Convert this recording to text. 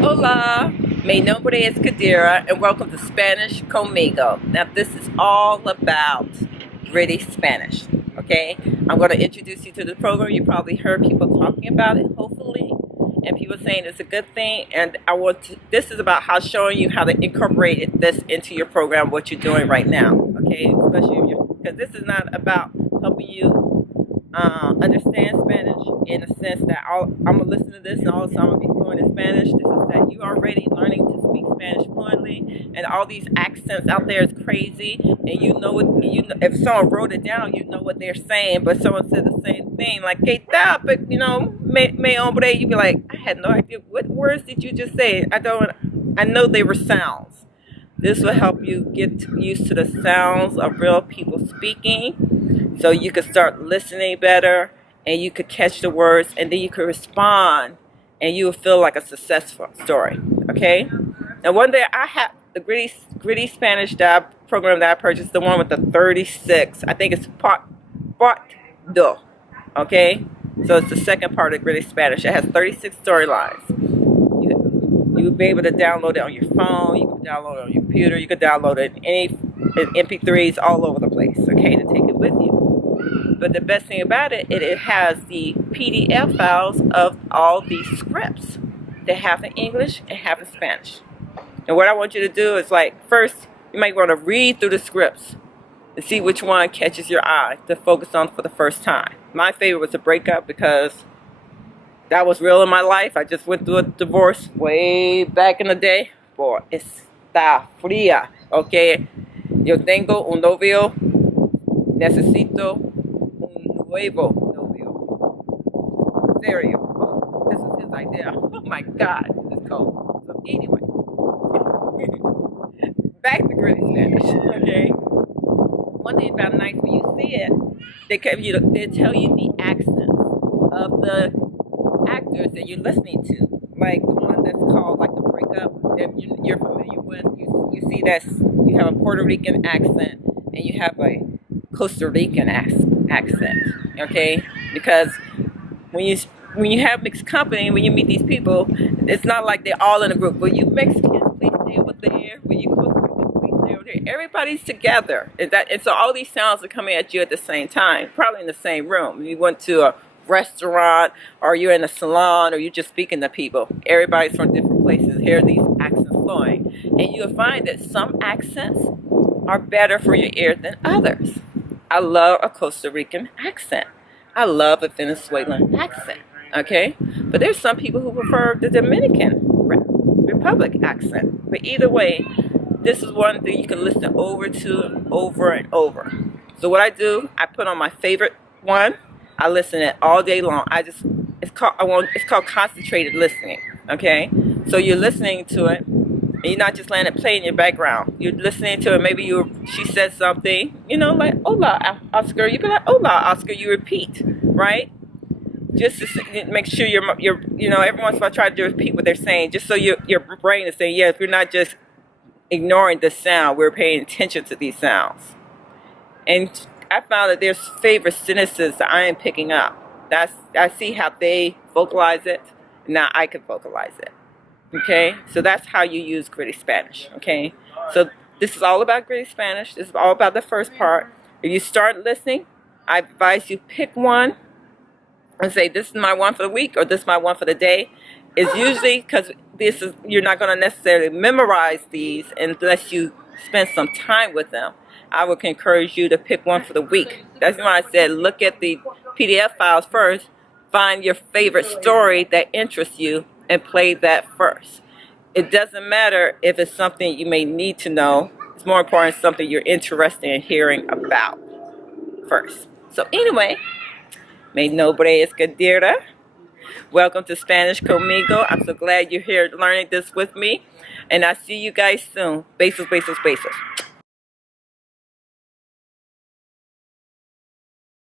Hola, mi nombre es Kadyra, and welcome to Spanish Conmigo. Now, this is all about British Spanish, okay? I'm going to introduce you to the program. You probably heard people talking about it, hopefully, and people saying it's a good thing. And this is about showing you how to incorporate this into your program, what you're doing right now, okay? Especially because this is not about helping you understand Spanish in a sense that I'm gonna listen to this and all of a sudden I'm gonna be fluent in Spanish. This is that you're already learning to speak Spanish fluently, and all these accents out there is crazy. And you know what? If someone wrote it down, you know what they're saying. But someone said the same thing, like "que tal," but me hombre, you'd be like, I had no idea what words did you just say. I know they were sounds. This will help you get used to the sounds of real people speaking, so you could start listening better, and you could catch the words, and then you could respond, and you will feel like a successful story. Okay. Now, one day I had the gritty Spanish program that I purchased, the one with the 36. I think it's part do. Okay. So it's the second part of gritty Spanish. It has 36 storylines. You would be able to download it on your phone. You can download it on your computer. You can download it in MP3s all over the place, okay, to take it with you. But the best thing about it, it has the PDF files of all these scripts. They have in English and have in Spanish. And what I want you to do is, like, first, you might want to read through the scripts and see which one catches your eye to focus on for the first time. My favorite was The Breakup because that was real in my life. I just went through a divorce way back in the day. Por esta fría, okay? Yo tengo un novio. Necesito un nuevo novio. Serio. This is his idea. Oh my God, it's cold. So anyway, back to gritty Spanish, okay? One thing about nice when you see it, they tell you the accents of the actors that you're listening to, like the one that's called like The Breakup that you're familiar with. You see that you have a Puerto Rican accent and you have a Costa Rican accent, okay? Because when you have mixed company, when you meet these people, it's not like they're all in a group. When you Mexicans, please stay over there. When you Costa Ricans, please stay over there. Everybody's together, and so all these sounds are coming at you at the same time, probably in the same room. You went to a restaurant, or you're in a salon, or you're just speaking to people. Everybody's from different places. Hear these accents flowing, and you'll find that some accents are better for your ear than others. I love a Costa Rican accent. I love a Venezuelan accent. Okay, but there's some people who prefer the Dominican Republic accent. But either way, this is one thing you can listen over and over. So what I do, I put on my favorite one. I listen it all day long. It's called concentrated listening. Okay, so you're listening to it, and you're not just letting it play in your background. You're listening to it. Maybe she said something, like "Hola, Oscar." You be like, "Hola, Oscar." You repeat, right? Just to make sure every once in a while try to repeat what they're saying, just so your brain is saying, yes, we're not just ignoring the sound. We're paying attention to these sounds. And I found that there's favorite sentences that I am picking up. I see how they vocalize it. Now I can vocalize it. Okay? So that's how you use gritty Spanish. Okay? So this is all about gritty Spanish. This is all about the first part. If you start listening, I advise you pick one and say, this is my one for the week, or this is my one for the day. It's usually because you're not going to necessarily memorize these unless you spend some time with them. I would encourage you to pick one for the week. That's why I said look at the PDF files first, find your favorite story that interests you, and play that first. It doesn't matter if it's something you may need to know. It's more important something you're interested in hearing about first. So anyway, mi nombre es Kadyra. Welcome to Spanish Conmigo. I'm so glad you're here learning this with me. And I'll see you guys soon. Besos, besos, besos.